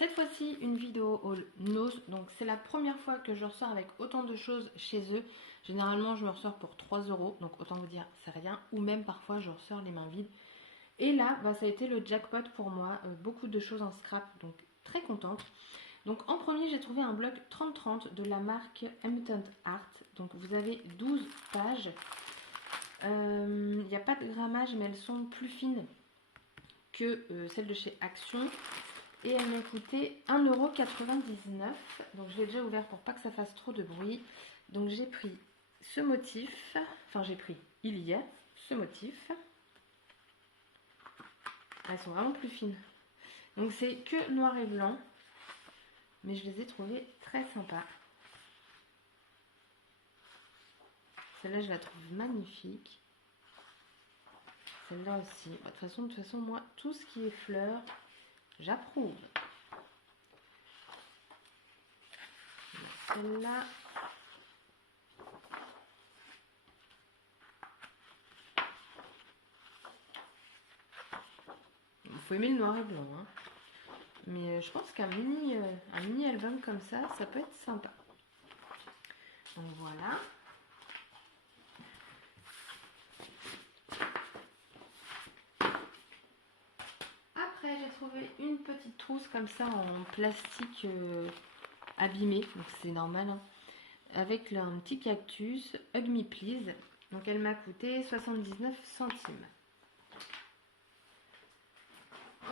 cette fois-ci une vidéo haul Nose. Donc c'est la première fois que je ressors avec autant de choses chez eux. Généralement je me ressors pour 3 €, donc autant vous dire c'est rien. Ou même parfois je ressors les mains vides. Et là ça a été le jackpot pour moi. Beaucoup de choses en scrap, donc très contente. Donc en premier j'ai trouvé un bloc 30-30 de la marque Mutant Art. Donc vous avez 12 pages. Il n'y a pas de grammage mais elles sont plus fines que celles de chez Action. Et elle m'a coûté 1,99 €. Donc je l'ai déjà ouvert pour pas que ça fasse trop de bruit. Donc j'ai pris ce motif. Enfin il y a ce motif. Elles sont vraiment plus fines. Donc c'est que noir et blanc. Mais je les ai trouvées très sympas. Celle-là je la trouve magnifique. Celle-là aussi. De toute façon moi tout ce qui est fleurs, j'approuve. Celle-là. Il faut aimer le noir et blanc. Hein. Mais je pense qu'un mini album comme ça peut être sympa. Donc voilà. Après j'ai trouvé une petite trousse comme ça en plastique abîmé. Donc c'est normal. Hein. Avec un petit cactus, Hug Me Please. Donc elle m'a coûté 79 centimes.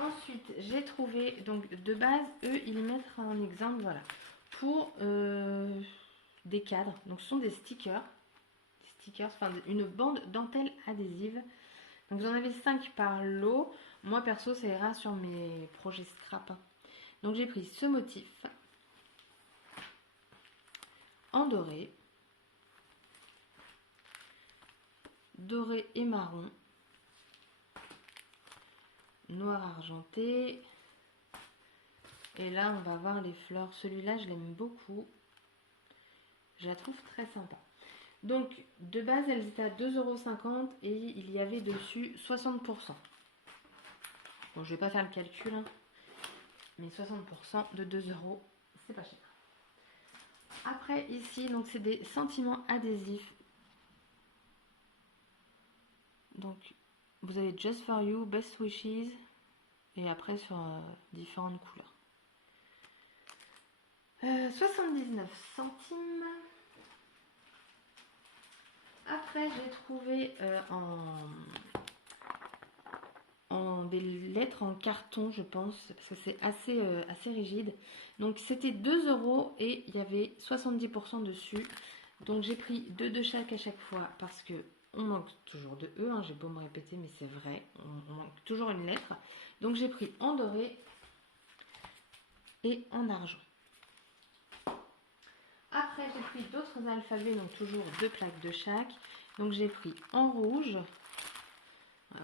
Ensuite, j'ai trouvé, donc de base, eux, ils mettent un exemple, voilà, pour des cadres. Donc ce sont des stickers, enfin une bande dentelle adhésive. Donc vous en avez 5 par lot. Moi, perso, ça ira sur mes projets scrap. Hein. Donc j'ai pris ce motif en doré, doré et marron, noir argenté. Et là, on va voir les fleurs. Celui-là, je l'aime beaucoup. Je la trouve très sympa. Donc, de base, elles étaient à 2,50 € et il y avait dessus 60%. Bon, je vais pas faire le calcul, hein, mais 60% de 2 €, c'est pas cher. Après, ici, donc c'est des sentiments adhésifs. Donc, vous avez Just For You, Best Wishes, et après sur différentes couleurs. 79 centimes. Après, j'ai trouvé en des lettres en carton, je pense, parce que c'est assez rigide. Donc c'était 2 € et il y avait 70% dessus. Donc j'ai pris 2 de chaque à chaque fois parce que on manque toujours de E, hein, j'ai beau me répéter mais c'est vrai, on manque toujours une lettre. Donc j'ai pris en doré et en argent. Après j'ai pris d'autres alphabets, donc toujours 2 plaques de chaque. Donc j'ai pris en rouge.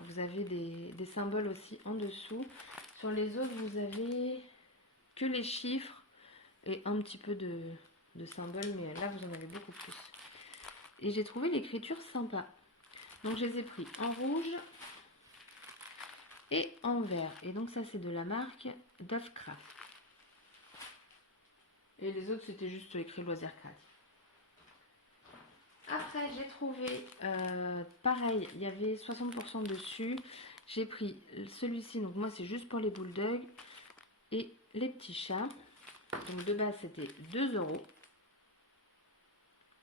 Vous avez des symboles aussi en dessous. Sur les autres, vous avez que les chiffres et un petit peu de symboles, mais là, vous en avez beaucoup plus. Et j'ai trouvé l'écriture sympa. Donc, je les ai pris en rouge et en vert. Et donc, ça, c'est de la marque Dovecraft. Et les autres, c'était juste écrit Loisirs Créatifs. Après, j'ai trouvé, pareil, il y avait 60% dessus. J'ai pris celui-ci, donc moi, c'est juste pour les bulldogs et les petits chats. Donc, de base, c'était 2 €.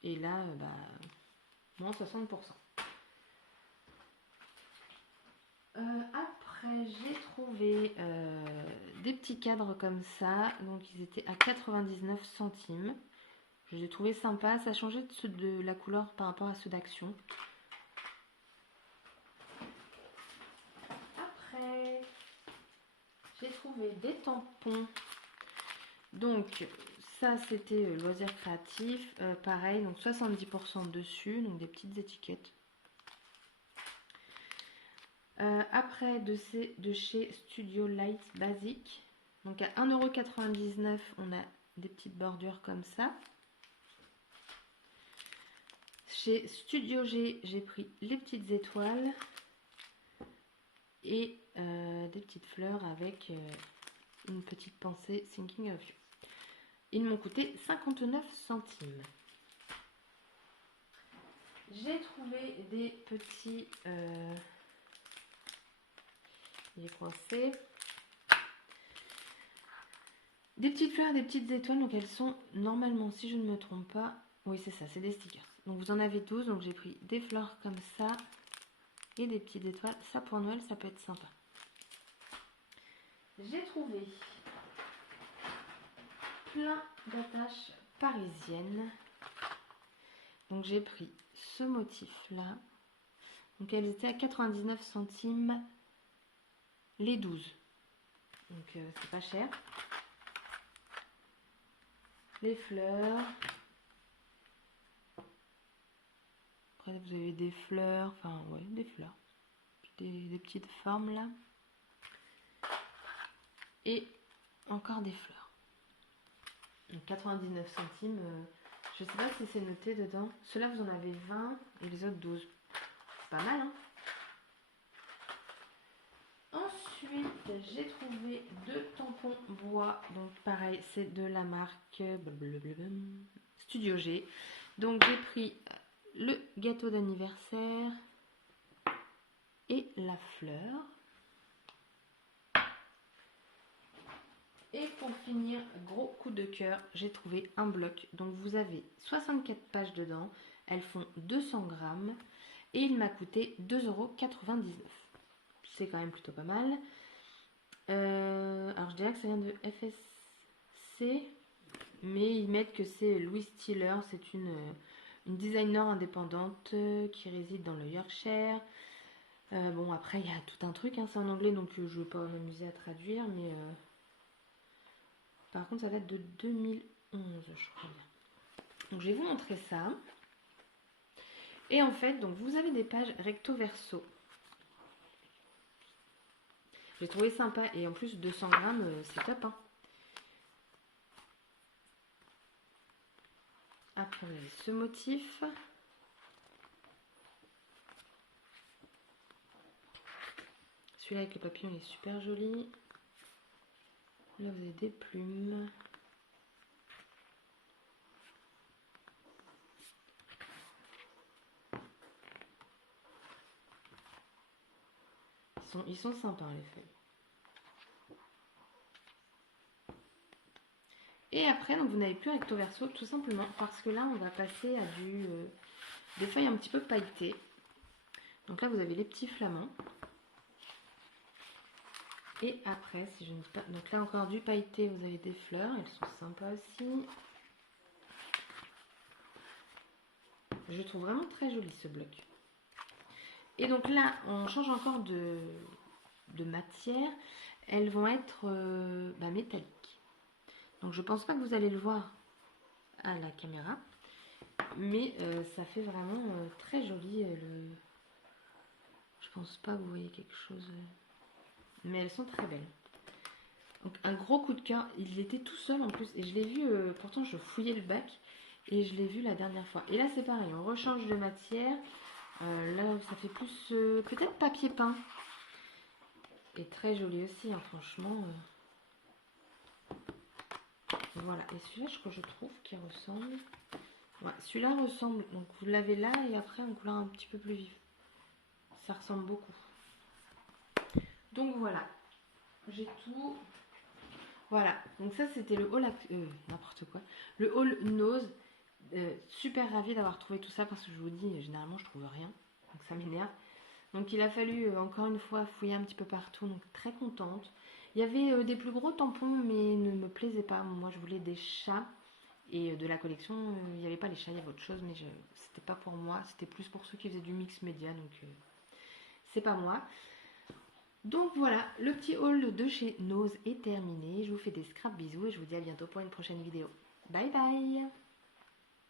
Et là, moins 60%. Après, j'ai trouvé des petits cadres comme ça. Donc, ils étaient à 99 centimes. Je les ai trouvés sympas. Ça changeait de ceux de la couleur par rapport à ceux d'Action. Après, j'ai trouvé des tampons. Donc, ça, c'était Loisirs Créatifs. Pareil, donc 70% dessus. Donc, des petites étiquettes. Après, de chez Studio Light Basic. Donc, à 1,99 €, on a des petites bordures comme ça. Chez Studio G, j'ai pris les petites étoiles et des petites fleurs avec une petite pensée, thinking of you. Ils m'ont coûté 59 centimes. J'ai trouvé des petits... il est coincé. Des petites fleurs, des petites étoiles. Donc elles sont normalement, si je ne me trompe pas... Oui, c'est ça, c'est des stickers. Donc vous en avez 12. Donc j'ai pris des fleurs comme ça. Et des petites étoiles. Ça pour Noël, ça peut être sympa. J'ai trouvé plein d'attaches parisiennes. Donc j'ai pris ce motif là. Donc elles étaient à 99 centimes les 12. Donc c'est pas cher. Les fleurs. Après vous avez des fleurs. Enfin ouais, des fleurs. Des petites formes là. Et encore des fleurs. Donc 99 centimes. Je sais pas si c'est noté dedans. Ceux-là vous en avez 20 et les autres 12. C'est pas mal hein. Ensuite, j'ai trouvé 2 tampons bois. Donc pareil, c'est de la marque Studio G. Donc j'ai pris le gâteau d'anniversaire et la fleur. Et pour finir, gros coup de cœur, j'ai trouvé un bloc. Donc vous avez 64 pages dedans. Elles font 200 grammes. Et il m'a coûté 2,99 €. C'est quand même plutôt pas mal. Alors je dirais que ça vient de FSC. Mais ils mettent que c'est Louise Stiller. C'est une designer indépendante qui réside dans le Yorkshire. Bon après il y a tout un truc. Hein, c'est en anglais donc je ne vais pas m'amuser à traduire. Mais... Par contre, ça date de 2011, je crois bien. Donc, je vais vous montrer ça. Et en fait, donc vous avez des pages recto verso. J'ai trouvé sympa. Et en plus, 200 grammes, c'est top. Hein. Après, vous avez ce motif. Celui-là avec le papillon, il est super joli. Là, vous avez des plumes. Ils sont sympas, les feuilles. Et après, donc vous n'avez plus recto verso, tout simplement parce que là, on va passer à des feuilles un petit peu pailletées. Donc là, vous avez les petits flamants. Et après, si je ne dis pas... Donc là, encore du pailleté, vous avez des fleurs. Elles sont sympas aussi. Je trouve vraiment très joli ce bloc. Et donc là, on change encore de matière. Elles vont être métalliques. Donc je pense pas que vous allez le voir à la caméra. Mais ça fait vraiment très joli. Je pense pas que vous voyez quelque chose... Mais elles sont très belles. Donc un gros coup de cœur. Il était tout seul en plus. Et je l'ai vu, pourtant je fouillais le bac. Et je l'ai vu la dernière fois. Et là c'est pareil, on rechange de matière. Là ça fait plus peut-être papier peint. Et très joli aussi, hein, franchement. Voilà, et celui-là je trouve qu'il ressemble. Ouais, celui-là ressemble, donc vous l'avez là et après en couleur un petit peu plus vive. Ça ressemble beaucoup. Donc voilà, j'ai tout. Voilà, donc ça c'était le haul, n'importe quoi. Le haul Nose. Super ravie d'avoir trouvé tout ça parce que je vous dis, généralement je trouve rien. Donc ça m'énerve. Donc il a fallu encore une fois fouiller un petit peu partout. Donc très contente. Il y avait des plus gros tampons mais ne me plaisaient pas. Moi je voulais des chats. Et de la collection, il n'y avait pas les chats, il y avait autre chose. Mais c'était pas pour moi. C'était plus pour ceux qui faisaient du mix média. Donc c'est pas moi. Donc voilà, le petit haul de chez Nose est terminé. Je vous fais des scraps bisous et je vous dis à bientôt pour une prochaine vidéo. Bye bye.